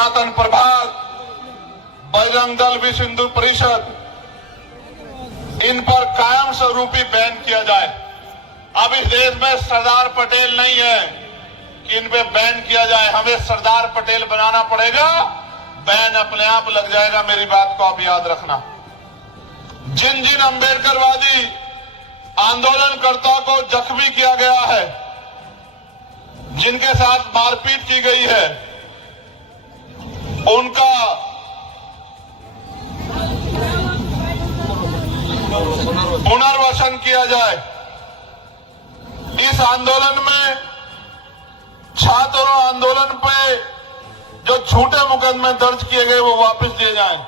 सनातन प्रभात, बजरंग दल, विश्व हिंदू परिषद, इन पर कायम स्वरूपी बैन किया जाए। अब इस देश में सरदार पटेल नहीं है कि इन पे बैन किया जाए, हमें सरदार पटेल बनाना पड़ेगा, बैन अपने आप लग जाएगा। मेरी बात को आप याद रखना। जिन जिन अंबेडकरवादी आंदोलनकर्ता को जख्मी किया गया है, जिनके साथ मारपीट की गई है, उनका पुनर्वसन किया जाए। इस आंदोलन में छात्रों आंदोलन पे जो झूठे मुकदमे दर्ज किए गए वो वापस दिए जाएं।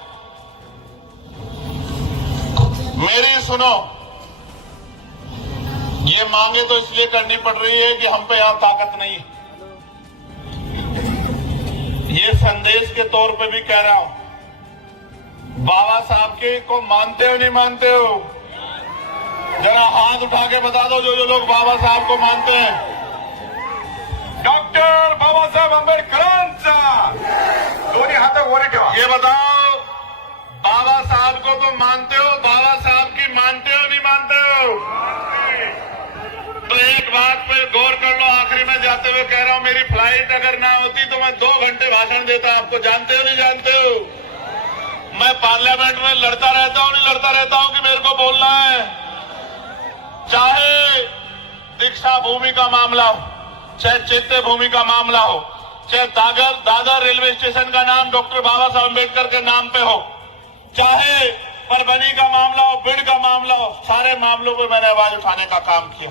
मेरी सुनो, ये मांगे तो इसलिए करनी पड़ रही है कि हम पे यहां ताकत नहीं। ये संदेश के तौर पे भी कह रहा हूं, बाबा साहब के को मानते हो नहीं मानते हो? जरा हाथ उठा के बता दो जो जो लोग बाबा साहब को मानते हैं। डॉक्टर बाबासाहेब आंबेडकरांचा दोन्ही हाथ वर ठेवा। ये बताओ, बाबा साहब को तो मानते हो, बाबा साहब की मानते हो नहीं मानते हो? तो एक बात पे गौर कर लो, आखिरी में जाते हुए कह रहा हूं, मेरी फ्लाइट अगर ना होती तो मैं 2 घंटे भाषण देता। आपको जानते हो नहीं जानते हो? मैं पार्लियामेंट में लड़ता रहता हूं नहीं लड़ता रहता हूं कि मेरे को बोलना है। चाहे दीक्षा भूमि का मामला हो, चाहे चैत्य भूमि का मामला हो, चाहे दादर रेलवे स्टेशन का नाम डॉक्टर बाबा साहब अम्बेडकर के नाम पे हो, चाहे परभनी का मामला हो, बिड का मामला हो, सारे मामलों पे मैंने आवाज उठाने का काम किया।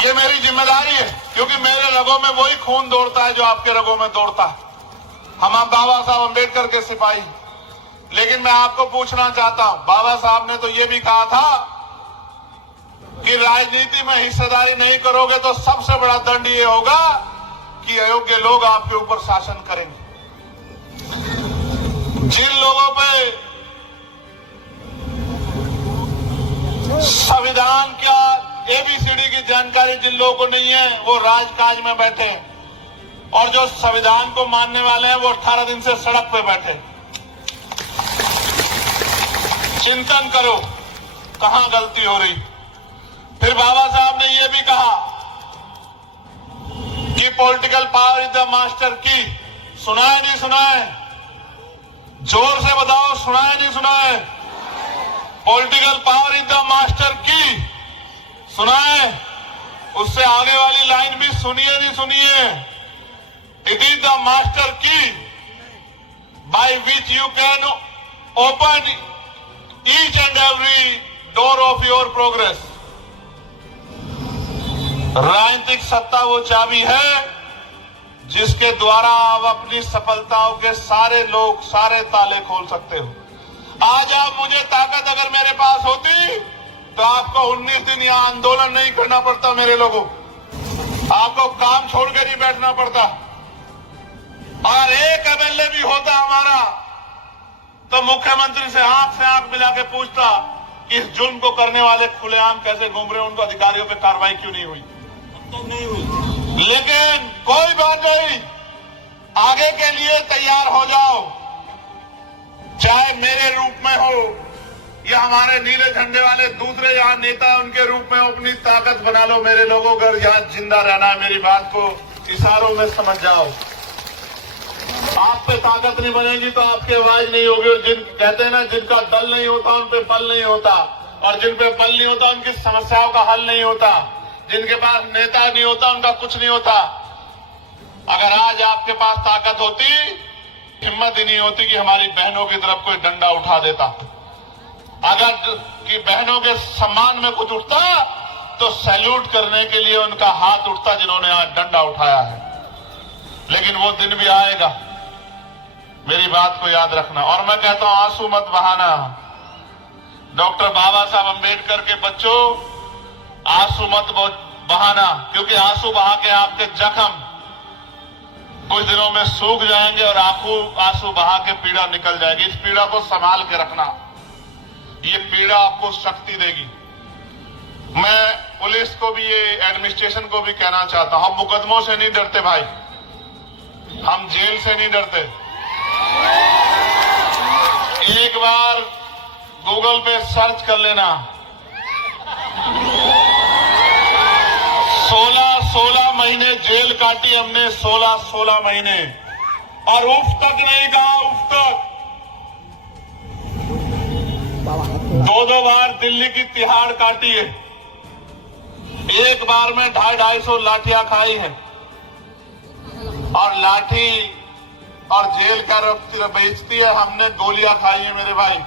ये मेरी जिम्मेदारी है, क्योंकि मेरे रगों में वही खून दौड़ता है जो आपके रगों में दौड़ता है। हम बाबा साहब अम्बेडकर के सिपाही। लेकिन मैं आपको पूछना चाहता हूं, बाबा साहब ने तो ये भी कहा था कि राजनीति में हिस्सेदारी नहीं kरोगे तो सबसे बड़ा दंड ये होगा कि अयोग्य लोग आपके ऊपर शासन करेंगे। जिन लोगों पे संविधान का ABCD की जानकारी जिन लोगों को नहीं है, वो राजकाज में बैठे हैं, और जो संविधान को मानने वाले हैं वो 18 दिन से सड़क पे बैठे। चिंतन करो कहां गलती हो रही। फिर बाबा साहब ने यह भी कहा कि political power is the master की। सुना है नहीं सुना है? जोर से बताओ, सुना है नहीं सुना है? Political power is the master की। सुना है? उससे आगे वाली लाइन भी सुनिए नहीं सुनिए? इट इज द मास्टर की by which you can open each and every door of your progress. राजनीतिक सत्ता वो चाबी है जिसके द्वारा आप अपनी सफलताओं के सारे लोग, सारे ताले खोल सकते हो। आज आप मुझे ताकत अगर मेरे पास होती तो आपको 19 दिन यहां आंदोलन नहीं करना पड़ता। मेरे लोगों, आपको काम छोड़ कर ही बैठना पड़ता। और एक MLA भी होता हमारा तो मुख्यमंत्री से आंख मिला के पूछता कि इस जुल्म को करने वाले खुलेआम कैसे घूम रहे हैं, उनको अधिकारियों पे कार्रवाई क्यों नहीं हुई? नहीं हुई। लेकिन कोई बात नहीं, आगे के लिए तैयार हो जाओ। चाहे मेरे रूप में हो या हमारे नीले झंडे वाले दूसरे यहाँ नेता उनके रूप में अपनी ताकत बना लो। मेरे लोगों को यहाँ जिंदा रहना है। मेरी बात को इशारों में समझ जाओ। आप पे ताकत नहीं बनेगी तो आपकी आवाज नहीं होगी। और जिन कहते हैं ना, जिनका दल नहीं होता उन पे बल नहीं होता, और जिन पे बल नहीं होता उनकी समस्याओं का हल नहीं होता, जिनके पास नेता नहीं होता उनका कुछ नहीं होता। अगर आज आपके पास ताकत होती, हिम्मत ही नहीं होती कि हमारी बहनों की तरफ कोई डंडा उठा देता। अगर कि बहनों के सम्मान में कुछ उठता तो सैल्यूट करने के लिए उनका हाथ उठता जिन्होंने आज डंडा उठाया है। लेकिन वो दिन भी आएगा, मेरी बात को याद रखना। और मैं कहता हूं, आंसू मत बहाना। डॉक्टर बाबा साहब अम्बेडकर के बच्चों, आंसू मत बहाना, क्योंकि आंसू बहा के आपके जख्म कुछ दिनों में सूख जाएंगे और आंसू बहा के पीड़ा निकल जाएगी। इस पीड़ा को संभाल के रखना, ये पीड़ा आपको शक्ति देगी। मैं पुलिस को भी, ये एडमिनिस्ट्रेशन को भी कहना चाहता हूं, हम मुकदमों से नहीं डरते भाई। हम जेल से नहीं डरते। एक बार गूगल पे सर्च कर लेना, 16 महीने जेल काटी हमने, 16 महीने, और उफ तक नहीं कहा, उफ तक। 2 बार दिल्ली की तिहाड़ काटी है, एक बार में 250 लाठियां खाई है, और लाठी और जेल का बेचती है, हमने गोलियां खाई है मेरे भाई।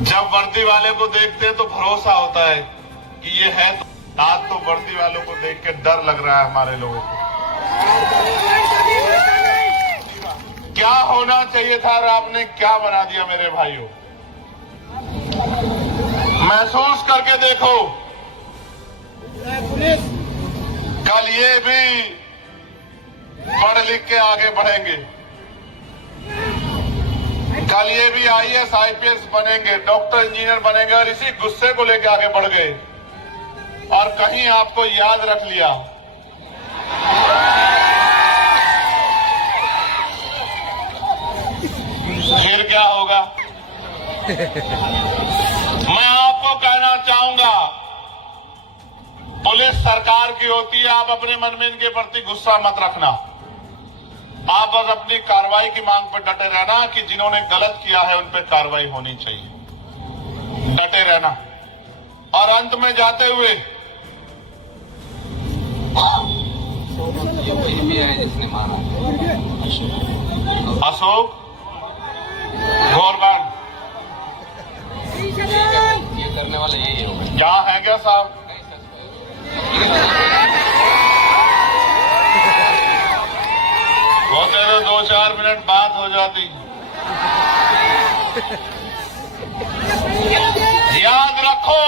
जब वर्दी वाले को देखते हैं तो भरोसा होता है कि ये है, तो आज तो वर्दी वालों को देख के डर लग रहा है हमारे लोगों को। क्या होना चाहिए था और आपने क्या बना दिया मेरे भाइयों। महसूस करके देखो, कल ये भी पढ़ लिख के आगे बढ़ेंगे, कल ये भी IAS IPS बनेंगे, डॉक्टर इंजीनियर बनेंगे, और इसी गुस्से को लेकर आगे बढ़ गए और कहीं आपको याद रख लिया। फिर क्या होगा। मैं आपको कहना चाहूंगा, पुलिस सरकार की होती है, आप अपने मन में इनके प्रति गुस्सा मत रखना। आप बस अपनी कार्रवाई की मांग पर डटे रहना कि जिन्होंने गलत किया है उन पर कार्रवाई होनी चाहिए, डटे रहना। और अंत में जाते हुए अशोक गौरबान करने वाले यही है, क्या है क्या साहब। होते तो 2-4 मिनट बात हो जाती। याद रखो,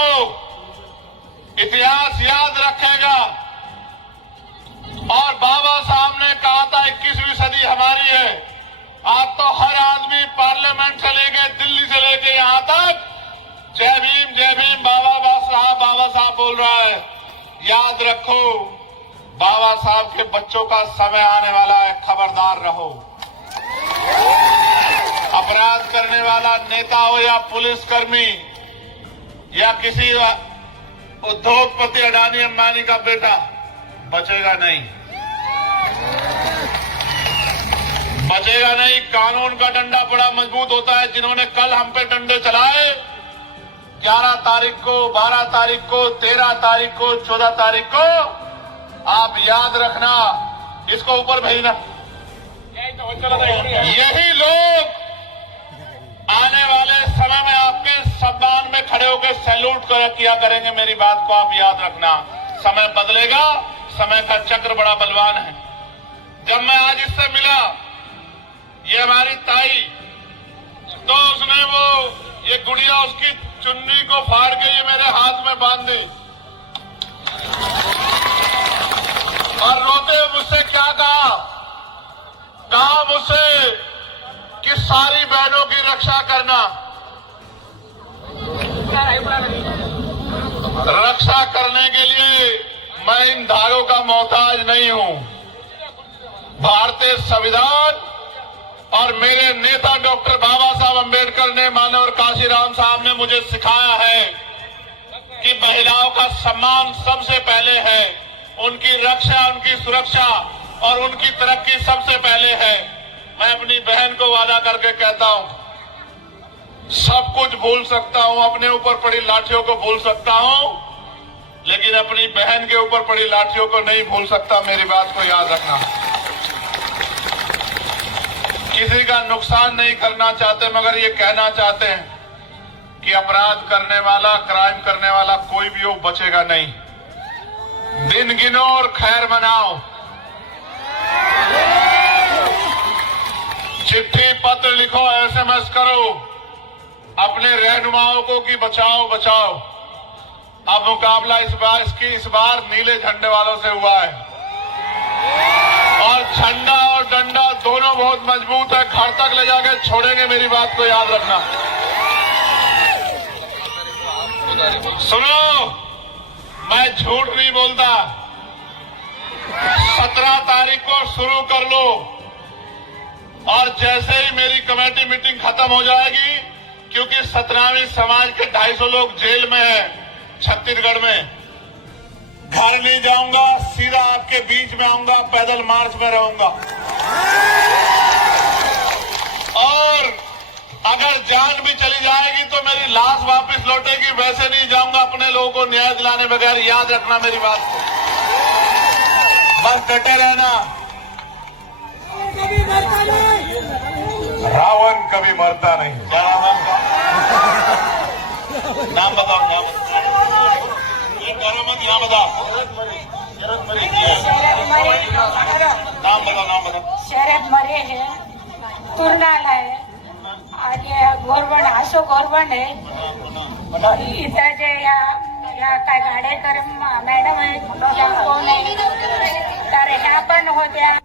इतिहास याद रखेगा। और बाबा साहब ने कहा था 21वीं सदी हमारी है। आज तो हर आदमी पार्लियामेंट से लेके दिल्ली से लेके यहां तक जय भीम बाबा साहब बोल रहा है। याद रखो, बाबा साहब के बच्चों का समय आने वाला है, खबरदार रहो। अपराध करने वाला नेता हो या पुलिसकर्मी या किसी उद्योगपति अडानी अंबानी का बेटा, बचेगा नहीं, बचेगा नहीं। कानून का डंडा बड़ा मजबूत होता है। जिन्होंने कल हम पे डंडे चलाए, 11 तारीख को, 12 तारीख को, 13 तारीख को, 14 तारीख को, आप याद रखना, इसको ऊपर भेजना। यही लोग आने वाले समय में आपके सम्मान में खड़े होकर सैल्यूट किया करेंगे। मेरी बात को आप याद रखना। समय बदलेगा, समय का चक्र बड़ा बलवान है। जब मैं आज इससे मिला, ये हमारी ताई, तो उसने ये गुड़िया उसकी चुन्नी को फाड़ के ये मेरे हाथ में बांध दी और रोते मुझसे क्या कहा मुझसे कि सारी बहनों की रक्षा करना, रक्षा करने के लिए मैं इन धागों का मोहताज नहीं हूं। भारतीय संविधान और मेरे नेता डॉक्टर बाबा साहब अम्बेडकर ने, मानव काशीराम साहब ने मुझे सिखाया है कि महिलाओं का सम्मान सबसे पहले है, उनकी रक्षा, उनकी सुरक्षा और उनकी तरक्की सबसे पहले है। मैं अपनी बहन को वादा करके कहता हूं, सब कुछ भूल सकता हूं, अपने ऊपर पड़ी लाठियों को भूल सकता हूं, लेकिन अपनी बहन के ऊपर पड़ी लाठियों को नहीं भूल सकता। मेरी बात को याद रखना। किसी का नुकसान नहीं करना चाहते, मगर ये कहना चाहते हैं कि अपराध करने वाला, क्राइम करने वाला कोई भी हो, बचेगा नहीं। दिन गिनो और खैर मनाओ। चिट्ठी पत्र लिखो, SMS करो अपने रहनुमाओं को कि बचाओ बचाओ। अब मुकाबला इस बार नीले झंडे वालों से हुआ है और झंडा और डंडा दोनों बहुत मजबूत है, घर तक ले जाकर छोड़ेंगे। मेरी बात को याद रखना। सुनो, मैं झूठ नहीं बोलता। 17 तारीख को शुरू कर लो और जैसे ही मेरी कमेटी मीटिंग खत्म हो जाएगी, क्योंकि 17वीं समाज के 250 लोग जेल में हैं छत्तीसगढ़ में, घर नहीं जाऊंगा, सीधा आपके बीच में आऊंगा, पैदल मार्च में रहूंगा। और अगर जान भी चली जाएगी तो मेरी लाश वापस लौटेगी, वैसे नहीं जाऊंगा अपने लोगों को न्याय दिलाने बगैर। याद रखना मेरी बात को, बस डटे रहना। रावण कभी मरता नहीं। क्या नाम बताओ, नाम बताओ, ये करो मत, यहाँ बताओ, नाम बताओ, नाम बताओ। शरद मरे है, तुरनाला है आणि गोरवण अशोक गोरवण आहे। इथं जे या काय गाडेकर मॅडम आहेत, कोण आहे तर ह्या पण होत्या।